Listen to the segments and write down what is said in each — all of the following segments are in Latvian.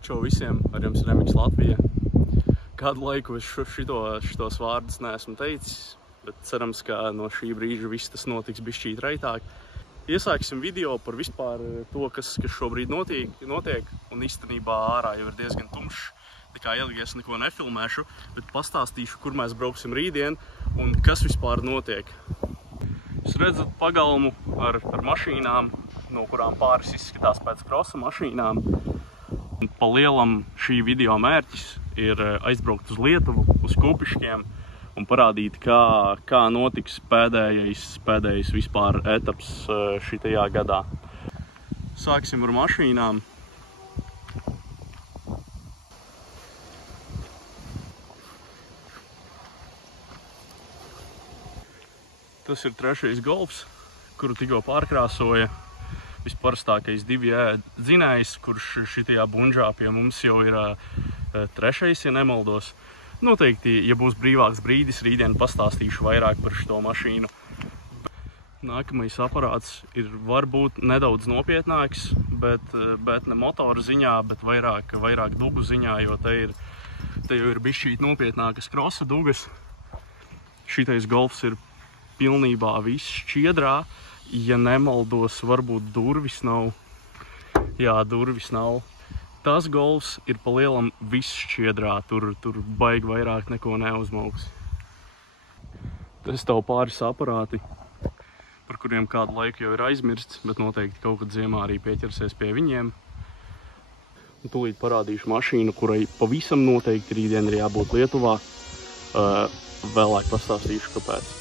Čau visiem, ar jums ir Remix Latvija. Kādu laiku es šitos vārdus neesmu teicis, bet cerams, ka no šī brīža viss tas notiks bišķīt raitāk. Iesāksim video par vispār to, kas šobrīd notiek, un īstenībā ārā jau ir diezgan tumšs. Tā kā ilgi es neko nefilmēšu, bet pastāstīšu, kur mēs brauksim rītdien un kas vispār notiek. Jūs redzat pagalmu ar mašīnām, no kurām pāris izskatās pēc krosa mašīnām. Pa lielam šī video mērķis ir aizbraukt uz Lietuvu, uz Kupiškiem un parādīt, kā notiks pēdējais vispār etaps šitajā gadā. Sāksim ar mašīnām. Tas ir trešais Golfs, kuru tikko pārkrāsoja. Visparastākais 2J dzinējs, kurš šitajā bunžā pie mums jau ir trešais, ja nemaldos. Noteikti, ja būs brīvāks brīdis, rītdien pastāstīšu vairāk par šo mašīnu. Nākamais aparāts ir varbūt nedaudz nopietnāks, bet ne motora ziņā, bet vairāk dugu ziņā, jo te jau ir bišķīt nopietnākas krosa dugas. Šitais Golfs ir pilnībā viss šķiedrā. Ja nemaldos, varbūt durvis nav. Jā, durvis nav. Tas Golfs ir pa lielam viss šķiedrā, tur baigi vairāk neko neuzmauks. Tas tev pāris aparāti, par kuriem kādu laiku jau ir aizmirsts, bet noteikti kaut kad ziemā arī pieķersies pie viņiem. Un tūlīt parādīšu mašīnu, kurai pavisam noteikti rītdien ir jābūt Lietuvā. Vēlāk pastāstīšu, kāpēc.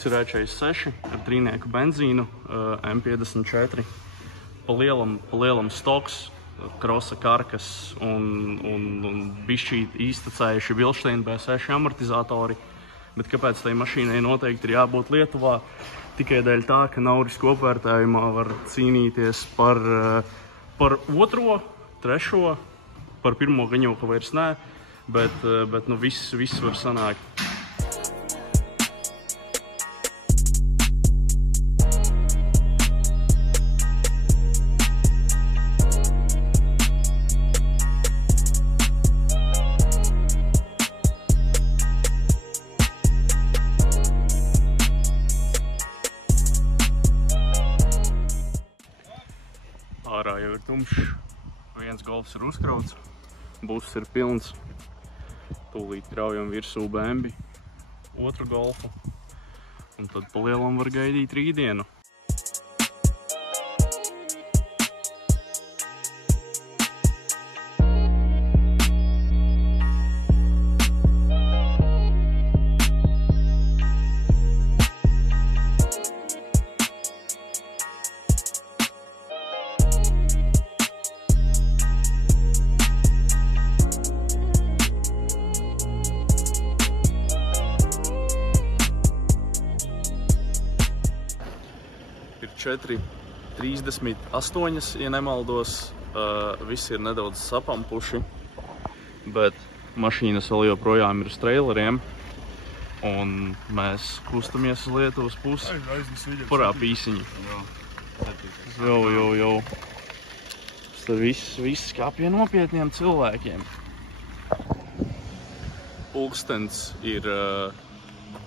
Tas ir E46 ar 3 benzīnu, M54. Pa lielam stoks, krosa karkas un bišķīt īstacējuši Bilstein B6 amortizatori. Bet kāpēc tai mašīnai noteikti ir jābūt Lietuvā? Tikai dēļ tā, ka Nauris kopvērtējumā var cīnīties par otro, trešo, par pirmo gan jau ka vairs nē, bet nu viss var sanākt. Ārā jau ir tumšs, viens Golfs ir uzkrauts, buss ir pilns, tūlīt kraujam virsū BMW, otru Golfu, un tad pa lielam var gaidīt rītdienu. Ir 4:38, ja nemaldos, visi ir nedaudz sapampuši, bet mašīnas vēl joprojām ir uz traileriem, un mēs kustamies uz Lietuvas pusi. Parā pīsiņi. Jau. Tas viss kā pie nopietniem cilvēkiem. Pulkstens ir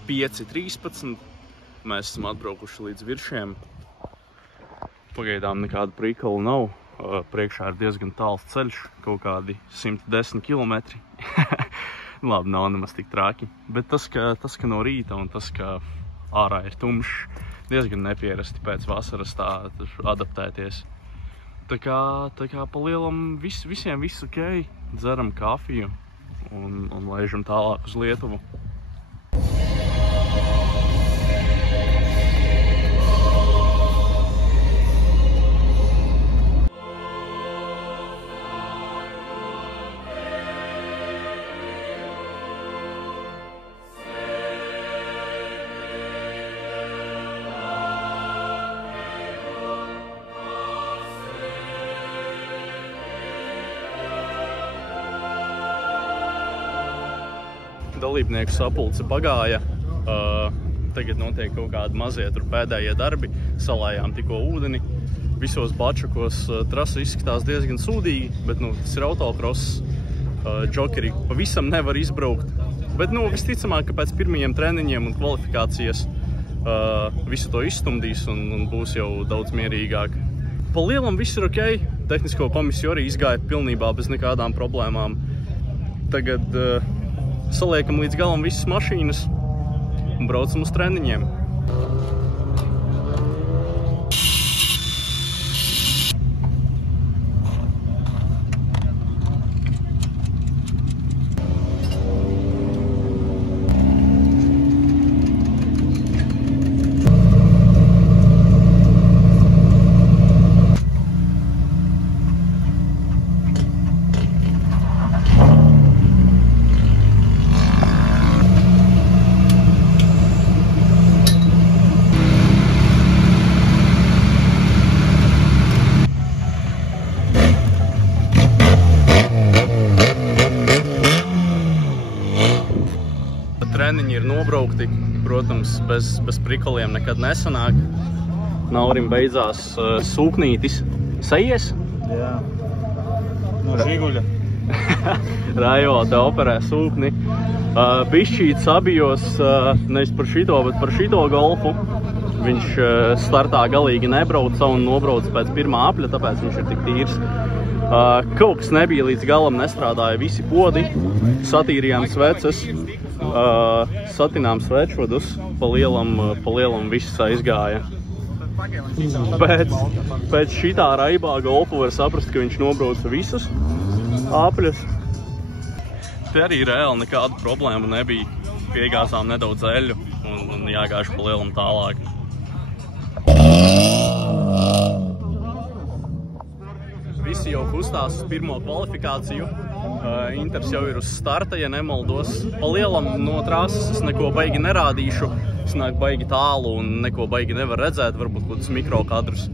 5:13, mēs esam atbraukuši līdz Viršiem. Pagaidām nekāda prikala nav, priekšā ir diezgan tāls ceļš, kaut kādi 110 kilometri. Labi, nav nemaz tik traki, bet tas, ka no rīta un tas, ka ārā ir tumšs, diezgan nepierasti pēc vasaras tā adaptēties. Tā kā pa lielam visiem viss ok, dzeram kafiju un laižam tālāk uz Lietuvu. dalībnieku sapulce pagāja. Tagad notiek kaut kādi mazie tur pēdējie darbi. Salājām tikko ūdeni. Visos bačakos trasa izskatās diezgan sūdīgi, bet tas ir autokross. Džokeri pavisam nevar izbraukt. Bet visticamāk, ka pēc pirmajiem treniņiem un kvalifikācijas visu to izstumdīs un būs jau daudz mierīgāk. Pa lielam viss ir ok. Tehnisko komisiju arī izgāja pilnībā bez nekādām problēmām. Tagad saliekam līdz galam visas mašīnas un braucam uz treniņiem. Treniņi ir nobraukti, protams, bez prikoliem nekad nesanāk. Naurim beidzās sūknītis. Sajies? Jā. No Žiguļa. Raivo te operē sūkni. Bišķīt sabijos nevis par šito, bet par šito golfu. Viņš startā galīgi nebrauca un nobrauca pēc pirmā apļa, tāpēc viņš ir tik tīrs. Kaut kas nebija līdz galam, nestrādāja visi podi. Satīrījām sveces. Satinām svečvadus, pa lielam viss aizgāja. Pēc šitā raibā golfu var saprast, ka viņš nobrauca visus apļus. Te arī reāli nekāda problēma nebija. Piegāzām nedaudz eļu un jāgāž pa lielam tālāk. Visi jau kustās uz pirmo kvalifikāciju. Inters jau ir uz starta, ja nemaldos. Pa lielam no trases es neko baigi nerādīšu. Es nāk baigi tālu un neko baigi nevar redzēt, varbūt kaut kādus mikrokadrus.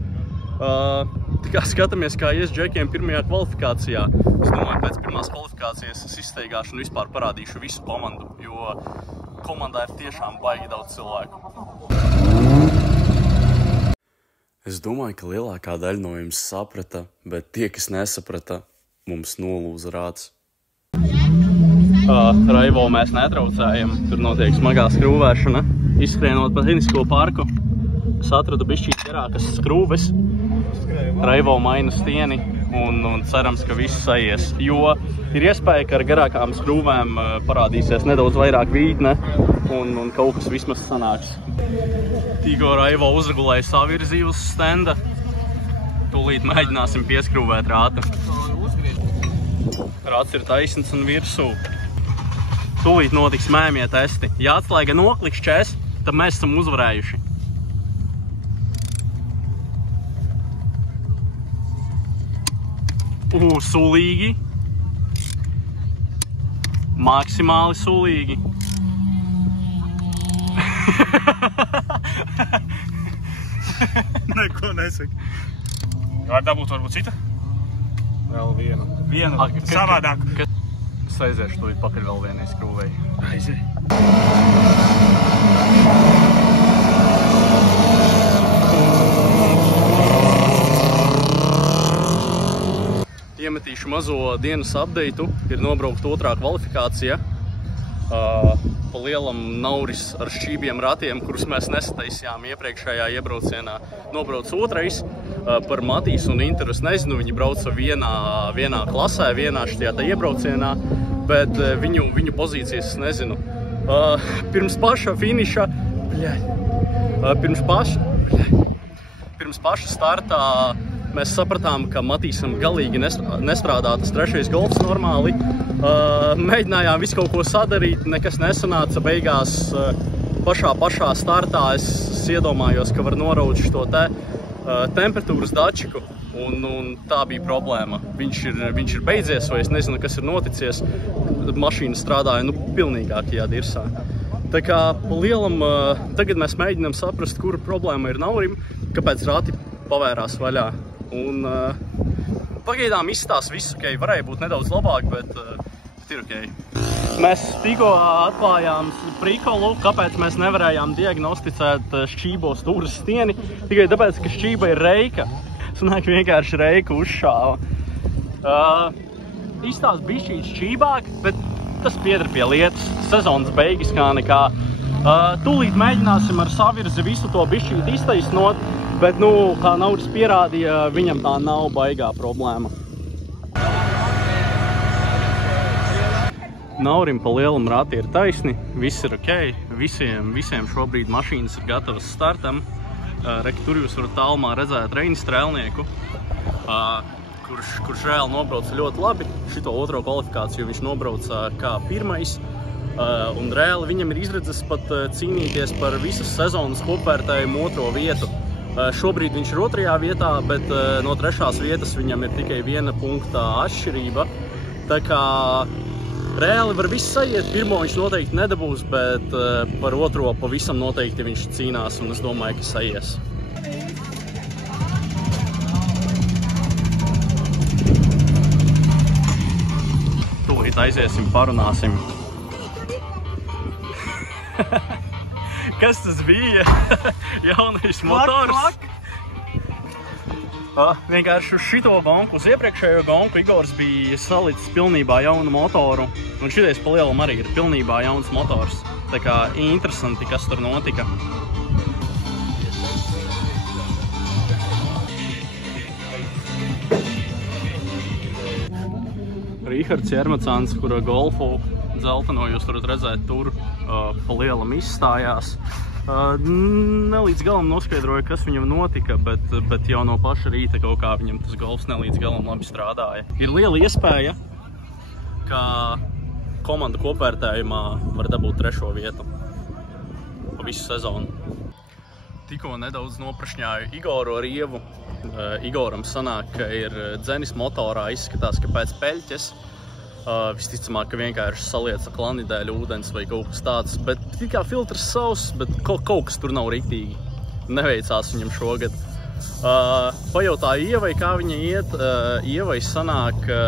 Tikā skatāmies, kā ies džekiem pirmajā kvalifikācijā. Es domāju, pēc pirmās kvalifikācijas es izsteigāšu un vispār parādīšu visu komandu, jo komandā ir tiešām baigi daudz cilvēku. Es domāju, ka lielākā daļa no jums saprata, bet tie, kas nesaprata, mums nolūza rāds. Raivo mēs netraucējam, tur notiek smagā skrūvēšana. Izskrienot pa Tehnisko parku, es atradu bišķīt garākas skrūves. Raivo maina stieni un cerams, ka viss sajies. Jo ir iespēja, ka ar garākām skrūvēm parādīsies nedaudz vairāk vītne un kaut kas vismaz sanāks. Tikko Raivo uzregulēja savirzību uz stenda. Tūlīt mēģināsim pieskrūvēt rātu. Rāts ir taisns un virsū. Tūlīt notiks mēmie testi. Ja atslēga noklikšķēs, tad mēs esam uzvarējuši. Sulīgi. Maksimāli sulīgi. Neko nesaka. Var dabūt varbūt cita? Vēl vienu. Vienu, savādāk. Es aiziešu tūlīt pakaļ vēl vienai skrūvei. Aizē. Iemetīšu mazo dienas updateu. Ir nobraukt otrā kvalifikācija. Pa lielam Nauris ar šķībiem ratiem, kurus mēs nesataisījām iepriekšējā iebraucienā, nobrauc otrais. Par Matīs un Interu es nezinu, viņi brauca vienā klasē, vienā šajā iebraucienā, bet viņu pozīcijas es nezinu. Pirms paša finiša, pirms paša startā mēs sapratām, ka Matīsam galīgi nestrādā tas trešais golfs normāli. Mēģinājām visu kaut ko sadarīt, nekas nesanāca. Beigās pašā startā es iedomājos, ka var noraut šo te temperatūras dačiku, un tā bija problēma. Viņš ir beidzies, vai es nezinu, kas ir noticies. Mašīna strādāja pilnīgākajā dirsā. Tā kā pa lielam tagad mēs mēģinām saprast, kura problēma ir Naurim, kāpēc rati pavērās vaļā. Un pagaidām izstās viss, ok, varēja būt nedaudz labāk, bet ir ok. Mēs tikko atklājām prikolu, kāpēc mēs nevarējām diagnosticēt šķībo stūras stieni. Tikai tāpēc, ka šķība ir reika. Sanāk vienkārši reika uzšāva. Izstās bišķīt šķībāk, bet tas pieder pie lietas. Sezonas beigas kā nekā. Tūlīt mēģināsim ar savirzi visu to bišķīt iztaisnot, bet, kā Nauris pierādīja, viņam tā nav baigā problēma. Naurim pa lielam rati ir taisni, viss ir ok, visiem šobrīd mašīnas ir gatavas startam. Tur jūs varat tālumā redzēt Reini Strēlnieku, kurš reāli nobrauca ļoti labi. Šito otro kvalifikāciju viņš nobrauca kā pirmais, un reāli viņam ir izredzes pat cīnīties par visas sezonas kopvērtējumu otro vietu. Šobrīd viņš ir 2. vietā, bet no 3. vietas viņam ir tikai 1 punkta atšķirība. Tā kā reāli var viss sajiet, pirmo viņš noteikti nedabūs, bet par otro pavisam noteikti viņš cīnās, un es domāju, ka sajies. Tūlīt aiziesim, parunāsim. Kas tas bija? Jaunais motors. Vienkārši uz šito gonku, uz iepriekšējo gonku Igors bija salicis pilnībā jaunu motoru. Un šitais pa lielam arī ir pilnībā jauns motors. Tā kā interesanti, kas tur notika. Rihards Jermacāns, kura golfu dzelteno jūs varat redzēt tur, pa lielam izstājās. Nelīdz galam noskaidroja, kas viņam notika, bet jau no paša rīta kaut kā viņam tas golfs nelīdz galam labi strādāja. Ir liela iespēja, ka komanda kopvērtējumā var dabūt 3. vietu pa visu sezonu. Tikko nedaudz noprašņāju Igoru ar Ievu. Igoram sanāk, ka ir dzenis motorā, izskatās, ka pēc peļķes. Visticamāk, ka vienkārši salieca klanidēļu ūdens vai kaut kas tāds, bet tikai filtrs savs, bet kaut kas tur nav riktīgi. Neveicās viņam šogad. Pajautāju Ievai, kā viņa iet. Ievai sanāk, ka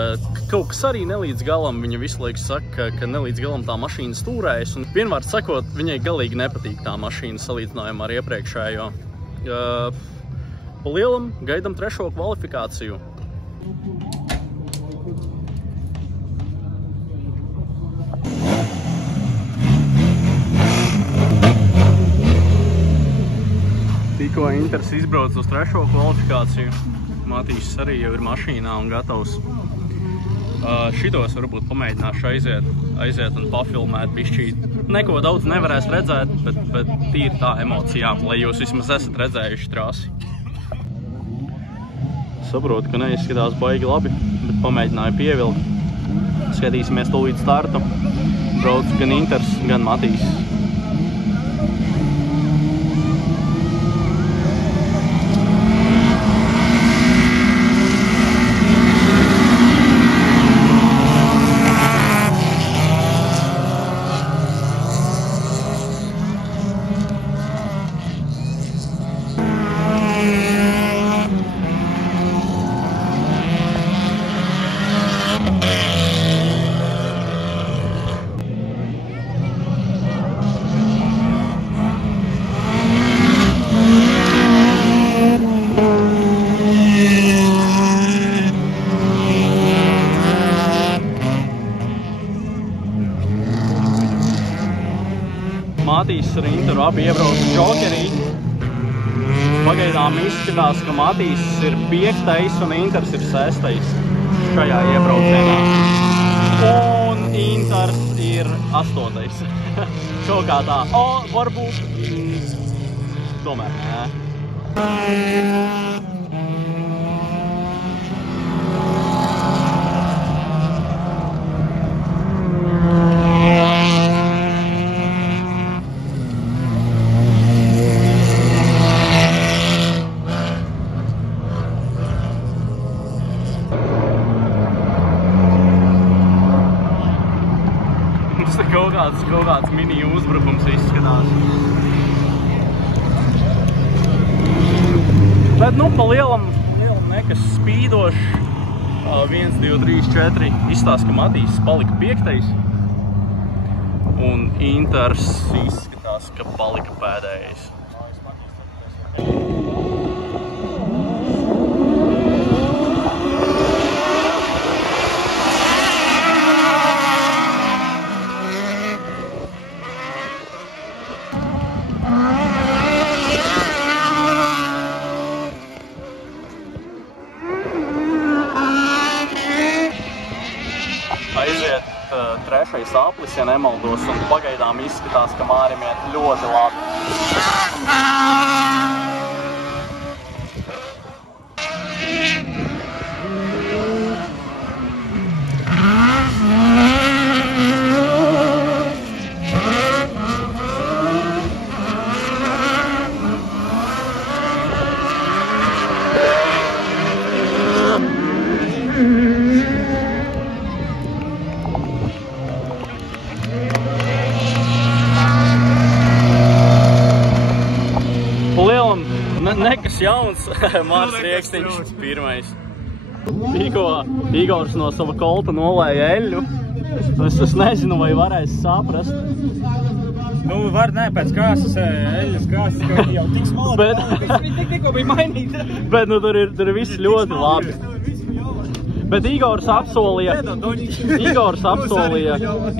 kaut kas arī nelīdz galam. Viņa visu laiku saka, ka nelīdz galam tā mašīna stūrējas. Un vienvārds sakot, viņai galīgi nepatīk tā mašīna salīdzinājumā ar iepriekšējo. Pa lielam gaidam 3. kvalifikāciju. Tikko Inters izbrauc uz 3. kvalifikāciju. Matīs arī jau ir mašīnā un gatavs. Šitos varbūt pamēģināšu aiziet un pafilmēt bišķīt. Neko daudz nevarēs redzēt, bet tīri tā emocijām, lai jūs vismaz esat redzējuši trasi. Saprotu, ka neizskatās baigi labi, bet pamēģināju pievilkt. Skatīsimies tūlīt startu. Brauc gan Inters, gan Matīs. Matīs ar Interu abi iebrauc džokerī. Pagaidām izskatās, ka Matīs ir 5. un Inters ir 6. šajā iebraucienā. Un Inters ir 8. Kaut kā tā. Varbūt. Tomēr nē. Kaut kāds mini uzbrukums izskatās. Bet, pa lielam nekas spīdošs. 1, 2, 3, 4. Izstāsta, ka Matīs palika 5. Un Inters izskatās, ka palika pēdējais. Aiziet 3. aplis, ja nemaldos, un pagaidām izskatās, ka Mārim iet ļoti labi. Nekas jauns, Mārs Rieksniņš, 1. Tikko Igors no sava kolta nolēja eļļu. Es nezinu, vai varēs saprast. Nu, nē, pēc kāsas, eļas kāsas, ka jau tik smalki. Tikko bija mainīta. Bet nu tur ir viss ļoti labi. Bet Igors apsolīja,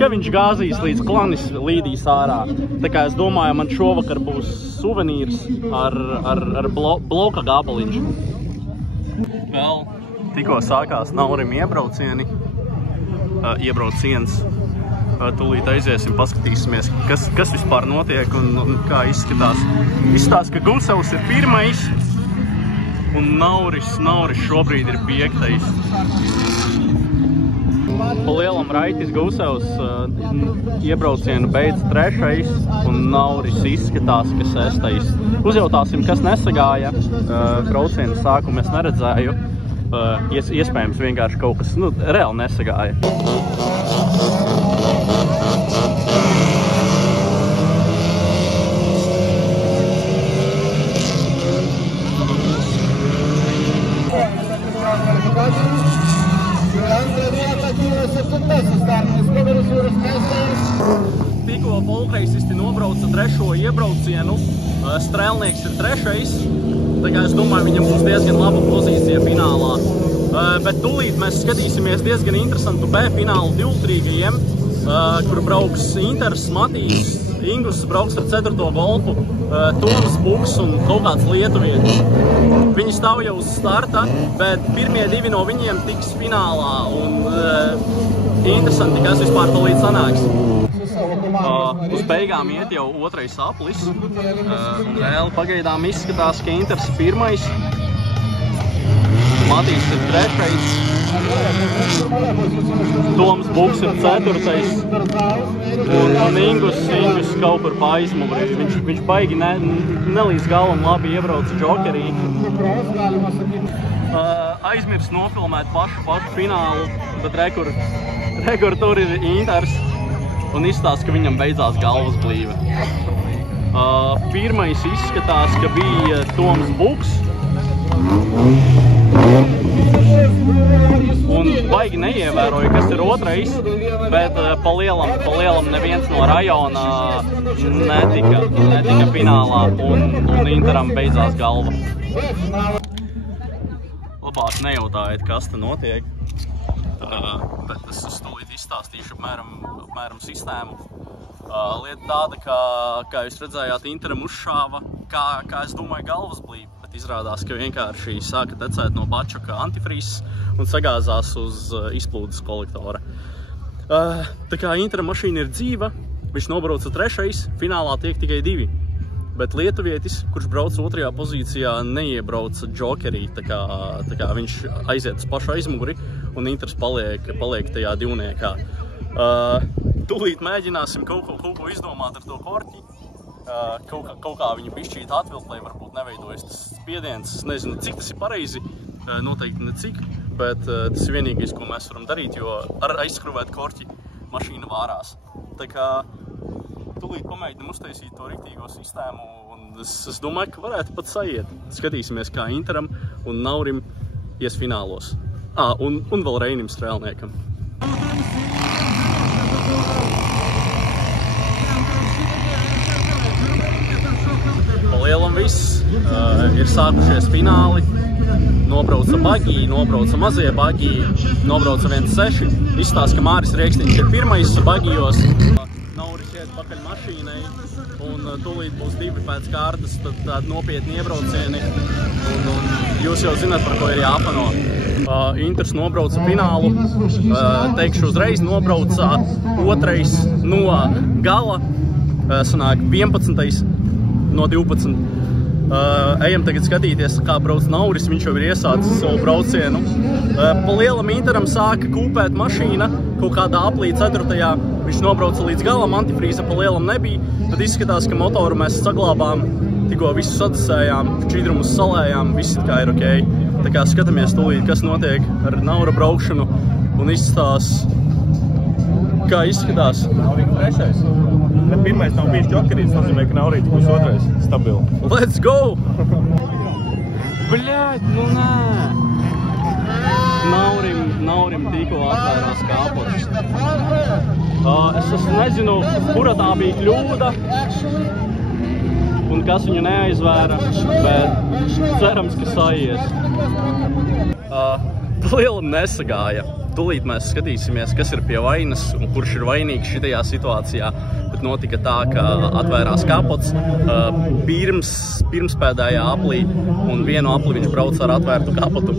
ka viņš gāzīs līdz klanis līdīs ārā. Tā kā es domāju, man šovakar būs suvenīrs ar bloka gabaliņš. Vēl tikko sākās Naurim iebrauciens. Tūlīt aiziesim, paskatīsimies, kas vispār notiek un kā izskatās. Izskatās, ka Gusevs ir 1. un Nauris šobrīd ir 5. Pa lielam Raitis Gusevs iebraucienu beidz 3. un Nauris izskatās, ka 6. Uzjautāsim, kas nesagāja. Braucienu sākumu es neredzēju. Iespējams vienkārši kaut kas, reāli nesagāja. Tikko polkreisisti nobrauca 3. iebraucienu, Strēlnieks ir 3. Tā kā es domāju, viņam būs diezgan laba pozīcija finālā. Bet tūlīt mēs skatīsimies diezgan interesantu B finālu divtrīgajiem, kur brauks Inters, Matīs, Ingus brauks ar 4. golfu, Toms Buks un kaut kāds lietuvietis. Viņi stāv jau uz starta, bet pirmie 2 no viņiem tiks finālā. Un interesanti, kas vispār palīdz sanāks. Uz beigām iet jau 2. aplis. Vēl pagaidām izskatās, ka Inters ir 1. Matīs ir 3. Toms Buks ir 4. Un Ingus kaut kur pa aizmuguri. Viņš baigi nelīdz galam labi iebrauca džokerī. Aizmirs nofilmēt pašu finālu, bet rekur tur ir Inters. Un izstāsta, ka viņam beidzās galvas blīve. 1. izskatās, ka bija Toms Buks. Un baigi neievēroja, kas ir 2. Bet pa lielam neviens no rajona netika finālā un Interam beidzās galva. Labāk nejautājiet, kas te notiek. Bet es tūlīt izstāstīšu apmēram sistēmu. Lieta tāda, kā jūs redzējāt, Interam uzšāva, kā es domāju, galvas blīve, bet izrādās, ka vienkārši sāka tecēt no bačuka antifrīzes un sagāzās uz izplūdes kolektora. Tā kā Interam mašīna ir dzīva, viņš nobrauca 3. finālā tiek tikai 2. Bet lietuvietis, kurš brauc 2. pozīcijā, neiebrauca džokerī, tā kā viņš aiziet uz pašu aizmuguri un Inters paliek tajā divniekā. Tūlīt mēģināsim kaut ko izdomāt ar to korķi, kaut kā viņu bišķīt atvilkt, lai varbūt neveidojas tas spiediens. Es nezinu, cik tas ir pareizi, noteikti ne cik, bet tas ir vienīgais, ko mēs varam darīt, jo ar aizskruvēt korķi mašīna vārās. Tā kā tūlīt pamēģinam uztaisīt to riktīgo sistēmu, un es domāju, ka varētu pat saiet. Skatīsimies, kā Interam un Naurim ies finālos. Un vēl Reinim Strēlniekam. Lielam viss, ir sākušies fināli, nobrauca bagī, nobrauca mazie bagī, nobrauca 1.6. Izstāsta, ka Māris Rieksniņš ir pirmais bagijos. Nauris iet pakaļ mašīnai un tūlīt būs 2 pēc kārtas, tad tādi nopietni iebraucieni. Un jūs jau zināt, par ko ir jāpano. Inters nobrauca finālu, teikšu uzreiz, nobrauca 2. no gala, sanāk 11. no 12. Ejam tagad skatīties, kā brauc Nauris, viņš jau ir iesācis savu braucienu. Pa lielam Interam sāka kūpēt mašīna, kaut kādā aplī 4. Viņš nobrauca līdz galam, antifrīza pa lielam nebija. Tad izskatās, ka motoru mēs saglābām, tikko visu sadasējām, šķidrumus salējām, viss kā ir ok. Tā kā skatāmies tūlīt, kas notiek ar Naura braukšanu un izstās, kā izskatās. Naurīts trešais. Bet pirmais nav bijis Džokerīts, nozīmē, ka Naurīts būs otrais stabili. Let's go! Bļaļ, nu nē! Naurim tikko atvērās kāpots. Es nezinu, kura tā bija kļūda un kas viņu neaizvēra, bet cerams, ka saies. Lielam nesagāja. Tūlīt mēs skatīsimies, kas ir pie vainas un kurš ir vainīgs šitajā situācijā. Bet notika tā, ka atvērās kapots pirmspēdējā aplī un vienu apli viņš brauca ar atvērtu kapotu.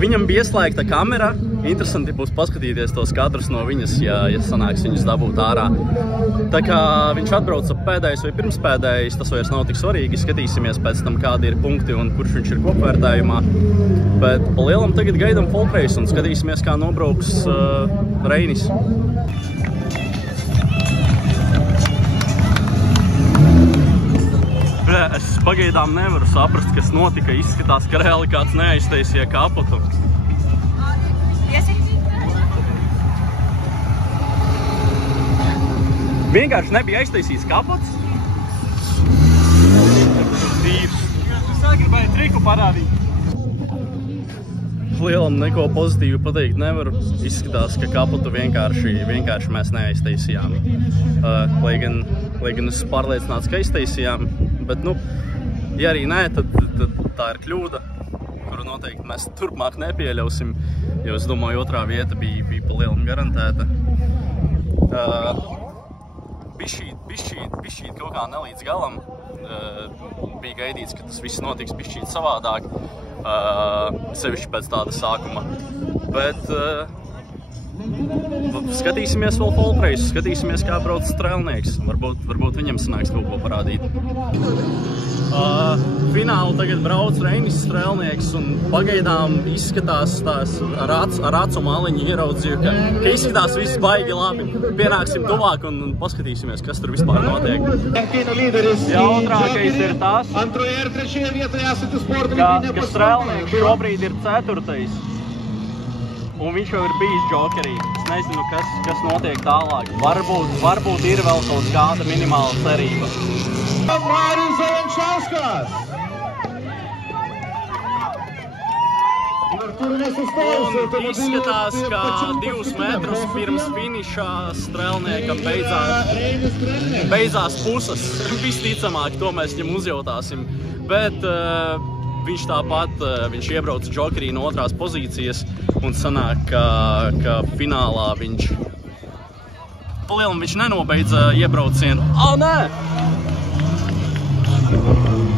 Viņam bija ieslēgta kamera. Interesanti būs paskatīties tos katrs no viņas, ja sanāks viņas dabūt ārā. Tā kā viņš atbrauca pēdējais vai pirmspēdējais, tas vairs nav tik svarīgi. Skatīsimies pēc tam, kādi ir punkti un kurš viņš ir kopvērtējumā. Bet pa lielam tagad gaidam folkreisu un skatīsimies, kā nobrauks Reinis. Es pagaidām nevaru saprast, kas notika. Izskatās, ka reāli kāds neaiztaisīja kapotu. Vienkārši nebija aiztaisīts kapots. Es gribēju triku parādīt. Lielam neko pozitīvu pateikt nevaru. Izskatās, ka kapotu vienkārši mēs neaiztaisījām. Lai gan es pārliecināts, ka aiztaisījām, bet, ja arī nē, tad tā ir kļūda, kuru noteikti mēs turpmāk nepieļausim, jo es domāju, otrā vieta bija pa lielam garantēta. Bišķīt kaut kā nelīdz galam. Bija gaidīts, ka tas viss notiks bišķīt savādāk, sevišķi pēc tāda sākuma. Bet skatīsimies vēl folkreisu, skatīsimies, kā brauc Strēlnieks. Varbūt viņam sanāks kaut ko parādīt. Finālu tagad brauc Reinis Strēlnieks un pagaidām izskatās tās ar acu maliņu ieraudzīju, ka izskatās viss baigi labi. Pienāksim tuvāk un paskatīsimies, kas tur vispār notiek. Jautrākais ir tas, ka Strēlnieks šobrīd ir 4. Un viņš jau ir bijis Džokerī. Es nezinu, kas notiek tālāk. Varbūt ir vēl kaut kāda minimāla cerība. Un izskatās, ka 2 metrus pirms finišā Strēlniekam beidzās puses. Visticamāk, to mēs viņam uzjautāsim. Bet viņš tāpat, viņš iebrauca Džokerī no 2. pozīcijas un sanāk, ka finālā viņš palielam viņš nenobeidza iebraucienu. Nē!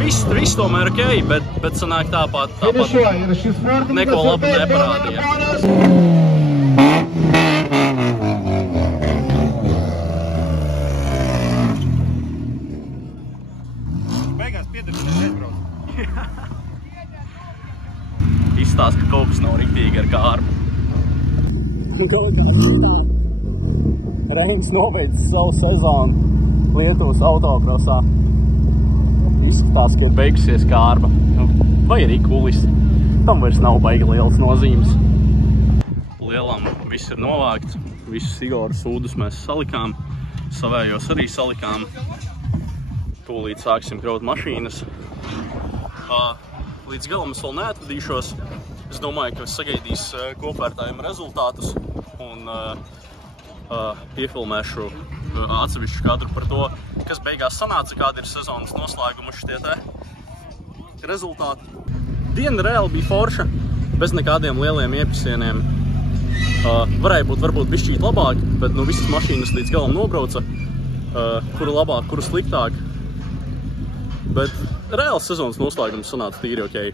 Viss tomēr ok, bet sanāk tāpat neko labu neparādīja. Beigās piedarīja neizbrauc. Izstāsta, ka kaut kas nav riktīgi ar kārbu. Reinis nobeidz savu sezonu Lietuvas autokrosā. Izskatās, ka ir beigusies kārba. Vai arī kulis. Tam vairs nav baigi liels nozīmes. Lielam viss ir novākts. Visus Igora sūdus mēs salikām. Savējos arī salikām. Tūlīt sāksim kraut mašīnas. Līdz galam es vēl neatvadīšos. Es domāju, ka sagaidīs kopvērtējumu rezultātus un iefilmēšu atsevišķu kadru par to, kas beigās sanāca, kāda ir sezonas noslēguma šitie te rezultāti. Diena reāli bija forša, bez nekādiem lieliem iepisieniem. Varēja būt varbūt bišķīt labāk, bet nu visas mašīnas līdz galam nobrauca, kuru labāk, kuru sliktāk. Bet reāli sezonas noslēgums sanāca tīri okei.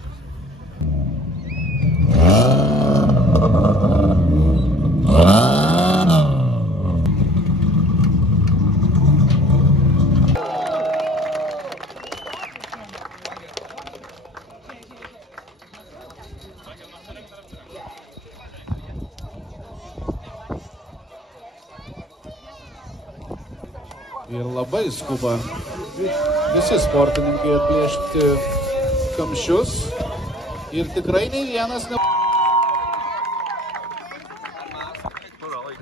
Ir labai skuba visi sportininkai atplėšti kamščius ir tikrai nei vienas ne...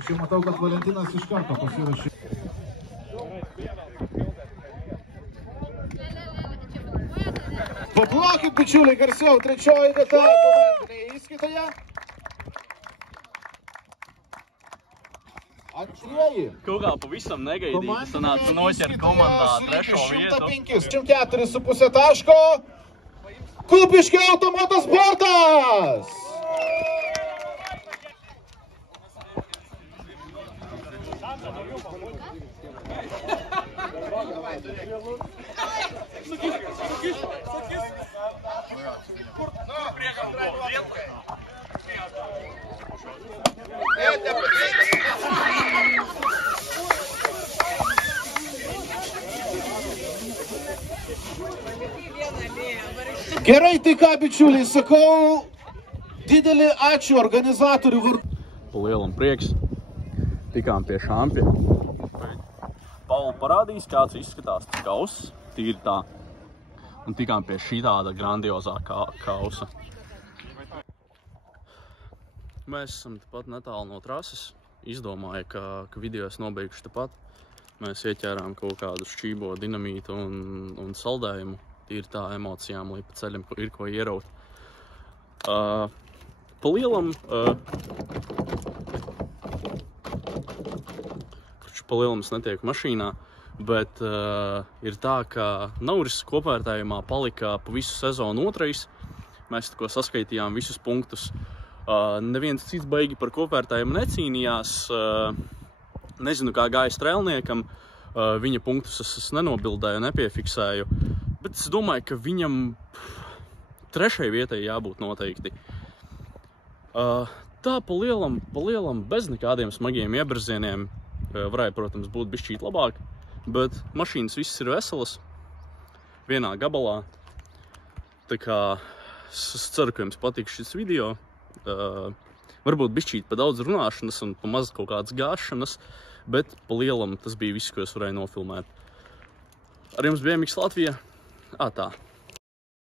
Aš jau matau, kad Valentinas iš karto pasirašė. Paplokit, bičiuliai, garsiau, trečioji vieta komandinėje įskaitoje. Antrieji. Kaut kā pavisam negaidīgi sanāca noķert komandā trešo vietu. 104,5 taško. Kupiškio automotosportas! Gerai, tai ką, bičiuliai, sakau, didelį ačiū organizatorių vardu. Pa lielam prieks. Tikām pie šampja. Paula parādīs, kāds izskatās tas kauss, tīri tā. Un tikām pie šitāda grandiozā kausa. Mēs esam tepat netālu no trases. Izdomāju, ka video es nobeigšu tepat. Mēs ieķērām kaut kādu šķībo dinamītu un saldējumu. Tīri tā emocijām, lai pa ceļam ir ko ieraut. Pa lielam... Pa lielam es netieku mašīnā, bet ir tā, ka Nauris kopvērtējumā palika pa visu sezonu otrais. Mēs tikko saskaitījām visus punktus. Neviens cits baigi par kopvērtējumu necīnījās. Nezinu, kā gāja strēlniekam. Viņa punktus es nenobildēju, nepiefiksēju. Bet es domāju, ka viņam trešai vietai jābūt noteikti. Tā pa lielam bez nekādiem smagiem iebrzieniem varēja, protams, būt bišķīt labāk, bet mašīnas visas ir veselas vienā gabalā. Tā kā es ceru, ka jums patiks šis video. Varbūt bišķīt pa daudz runāšanas un pa maz kaut kādas gāšanas, bet pa lielam tas bija viss, ko es varēju nofilmēt. Ar jums bija MX Latvija. Tā.